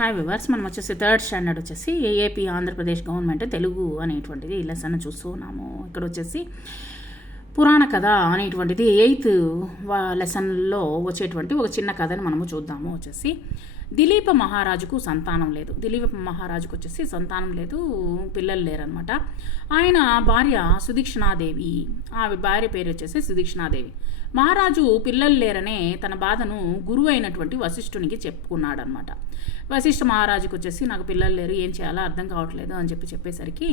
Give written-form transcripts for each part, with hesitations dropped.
Hi viewers, మనం వచ్చేసి 3rd standard వచ్చేసి ఏపీ ఆంధ్రప్రదేశ్ గవర్నమెంట్ తెలుగు అనేటువంటిది లెసన్ చూస్తూ ఉన్నాము. ఇక్కడ వచ్చేసి పురాణ కథ అనేటువంటిది 8th లెసన్లో వచ్చేటువంటి ఒక చిన్న కథని మనము చూద్దాము. వచ్చేసి దిలీప మహారాజుకు సంతానం లేదు. దిలీప మహారాజుకు వచ్చేసి సంతానం లేదు, పిల్లలు లేరనమాట. ఆయన భార్య సుదీక్షణాదేవి, ఆ భార్య పేరు వచ్చేసి సుదీక్షణాదేవి. మహారాజు పిల్లలు లేరనే తన బాధను గురువు అయినటువంటి వశిష్ఠునికి చెప్పుకున్నాడు అనమాట. వశిష్ఠ మహారాజుకు వచ్చేసి నాకు పిల్లలు లేరు, ఏం చేయాలో అర్థం కావట్లేదు అని చెప్పేసరికి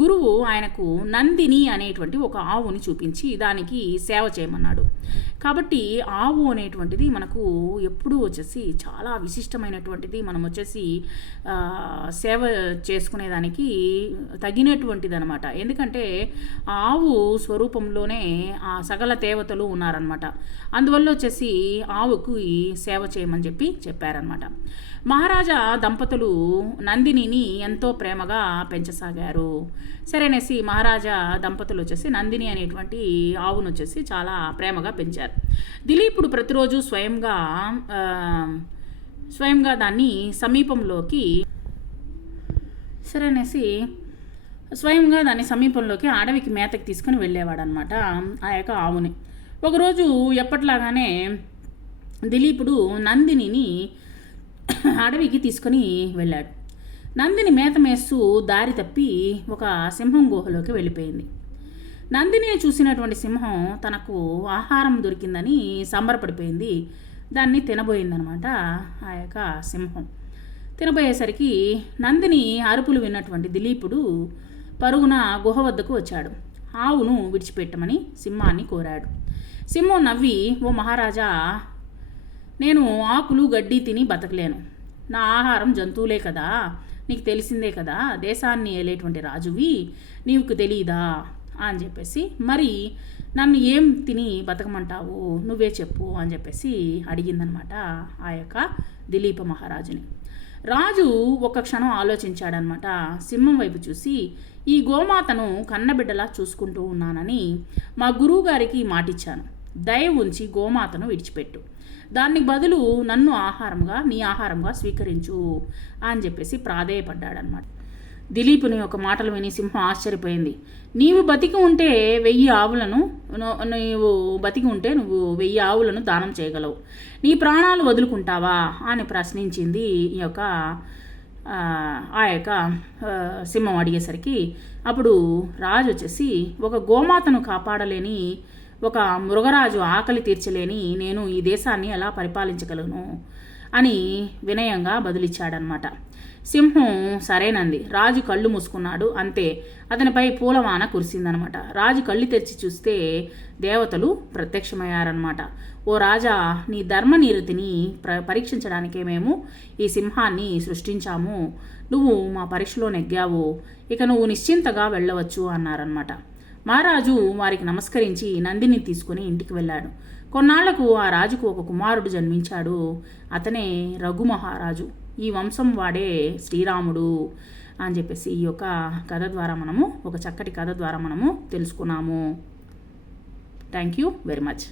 గురువు ఆయనకు నందిని అనేటువంటి ఒక ఆవుని చూపించి దానికి సేవ చేయమన్నాడు. కాబట్టి ఆవు అనేటువంటిది మనకు ఎప్పుడూ వచ్చేసి చాలా విశిష్టమైనటువంటిది. మనం వచ్చేసి సేవ చేసుకునేదానికి తగినటువంటిది అనమాట. ఎందుకంటే ఆవు స్వరూపంలోనే ఆ సకల దేవతలు ఉన్నారనమాట. అందువల్ల వచ్చేసి ఆవుకు సేవ చేయమని చెప్పారనమాట. మహారాజా దంపతులు నందినిని ఎంతో ప్రేమగా పెంచసాగారు. సరేనేసి మహారాజా దంపతులు వచ్చేసి నందిని అనేటువంటి ఆవును వచ్చేసి చాలా ప్రేమగా పెంచారు. దిలీపుడు ప్రతిరోజు స్వయంగా దాన్ని సమీపంలోకి అడవికి మేతకి తీసుకుని వెళ్ళేవాడు అనమాట ఆ యొక్క ఆవుని. ఒకరోజు ఎప్పట్లాగానే దిలీపుడు నందినిని అడవికి తీసుకొని వెళ్ళాడు. నందిని మేత మేస్తూ దారి తప్పి ఒక సింహం గుహలోకి వెళ్ళిపోయింది. నందిని చూసినటువంటి సింహం తనకు ఆహారం దొరికిందని సంబరపడిపోయింది. దాన్ని తినబోయిందనమాట ఆ యొక్క సింహం. తినబోయేసరికి నందిని అరుపులు విన్నటువంటి దిలీపుడు పరుగున గుహ వద్దకు వచ్చాడు. ఆవును విడిచిపెట్టమని సింహాన్ని కోరాడు. సింహం నవ్వి, ఓ మహారాజా, నేను ఆకులు గడ్డి తిని బతకలేను. నా ఆహారం జంతువులే కదా, నీకు తెలిసిందే కదా, దేశాన్ని ఏలేటువంటి రాజువి, నీకు తెలీదా అని చెప్పేసి, మరి నన్ను ఏం తిని బతకమంటావు, నువ్వే చెప్పు అని చెప్పేసి అడిగిందనమాట ఆ యొక్క దిలీప మహారాజుని. రాజు ఒక క్షణం ఆలోచించాడనమాట. సింహం వైపు చూసి, ఈ గోమాతను కన్నబిడ్డలా చూసుకుంటూ ఉన్నానని మా గురువుగారికి మాటిచ్చాను. దయ ఉంచి గోమాతను విడిచిపెట్టు, దానికి బదులు నన్ను నీ ఆహారంగా స్వీకరించు అని చెప్పేసి ప్రాధేయపడ్డాడనమాట. దిలీపుని ఒక మాటలు విని సింహం ఆశ్చర్యపోయింది. నీవు బతికి ఉంటే 1000 ఆవులను దానం చేయగలవు, నీ ప్రాణాలు వదులుకుంటావా అని ప్రశ్నించింది ఆ యొక్క సింహం అడిగేసరికి, అప్పుడు రాజు వచ్చేసి, ఒక గోమాతను కాపాడలేని, ఒక మృగరాజు ఆకలి తీర్చలేని నేను ఈ దేశాన్ని ఎలా పరిపాలించగలను అని వినయంగా బదులిచ్చాడనమాట. సింహం సరేనంది. రాజు కళ్ళు మూసుకున్నాడు. అంతే, అతనిపై పూలవాన కురిసిందనమాట. రాజు కళ్ళు తెరిచి చూస్తే దేవతలు ప్రత్యక్షమయ్యారనమాట. ఓ రాజా, నీ ధర్మనిరతిని పరీక్షించడానికే మేము ఈ సింహాన్ని సృష్టించాము. నువ్వు మా పరీక్షలో నెగ్గావు, ఇక నువ్వు నిశ్చింతగా వెళ్ళవచ్చు అన్నారనమాట. మహారాజు వారికి నమస్కరించి నందిని తీసుకుని ఇంటికి వెళ్ళాడు. కొన్నాళ్లకు ఆ రాజుకు ఒక కుమారుడు జన్మించాడు. అతనే రఘు మహారాజు. ఈ వంశం వాడే శ్రీరాముడు అని చెప్పేసి ఈ యొక్క కథ ద్వారా ఒక చక్కటి కథ ద్వారా తెలుసుకున్నాము. Thank you very much.